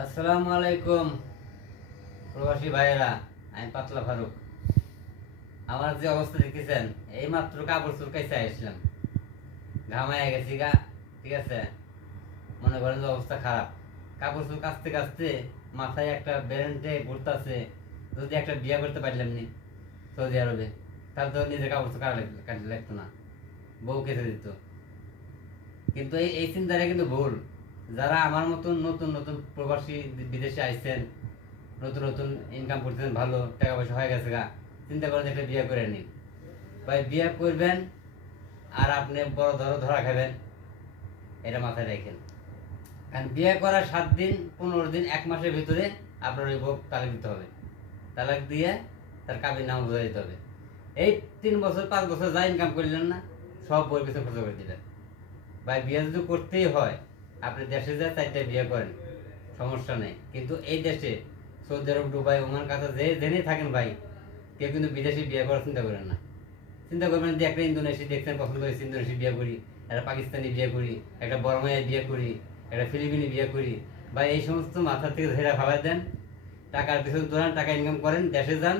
আসসালামু আলাইকুম প্রবাসী ভাইয়েরা। আমি পাতলা ফারুক। আমার যে অবস্থা দেখতেছেন, এই মাত্র কাপড় চুলকাইতে আসলাম, ঘামায় গেছি গা। ঠিক আছে, মনে করেন যে অবস্থা খারাপ। কাপড় চুল কাচতে কাচতে মাথায় একটা ব্রেন্ডে ঘুরতেছে, যদি একটা বিয়ে করতে পারলাম নি সৌদি আরবে, তাহলে তো নিজের কাপড় চুল কাটতে লাগতো না, বউ কেটে দিত। কিন্তু এই এই চিন্তাটা কিন্তু ভুল। যারা আমার মতন নতুন নতুন প্রবাসী বিদেশে আইছেন, নতুন নতুন ইনকাম করতেছেন, ভালো টাকা পয়সা হয়ে গেছে গা, চিন্তা করেন একটা বিয়ে করে নিন। ভাই বিয়ে করবেন আর আপনি বড় ধরা খাবেন, এটা মাথায় রাখেন। কারণ বিয়ে করার 7 দিন 15 দিন 1 মাসের ভিতরে আপনার ওই বউ তালাক দিতে হবে। তালাক দিয়ে তার কাবির নাম বোঝা দিতে হবে। এই 3 বছর 5 বছর যা ইনকাম করলেন না, সব বউর পিছনে খরচ করে দিলেন। ভাই বিয়ে যদি করতেই হয়, আপনি দেশে যা 4টা বিয়ে করেন, সমস্যা নেই। কিন্তু এই দেশে সৌদি আরব, দুবাই, ওমান, কাতার যে জেনেই থাকেন ভাই, কেউ কিন্তু বিদেশি বিয়ে করার চিন্তা করেন না। চিন্তা করবেন যে একটা ইন্দোনেশি দেখছেন পছন্দ হয়েছে, ইন্দোনেশি বিয়ে করি, একটা পাকিস্তানি বিয়ে করি, একটা বর্মায় বিয়ে করি, একটা ফিলিপিনি বিয়ে করি। ভাই এই সমস্ত মাথা থেকে ধরে ভাবাই দেন, টাকার পিছনে দৌড়ান, টাকা ইনকাম করেন, দেশে যান,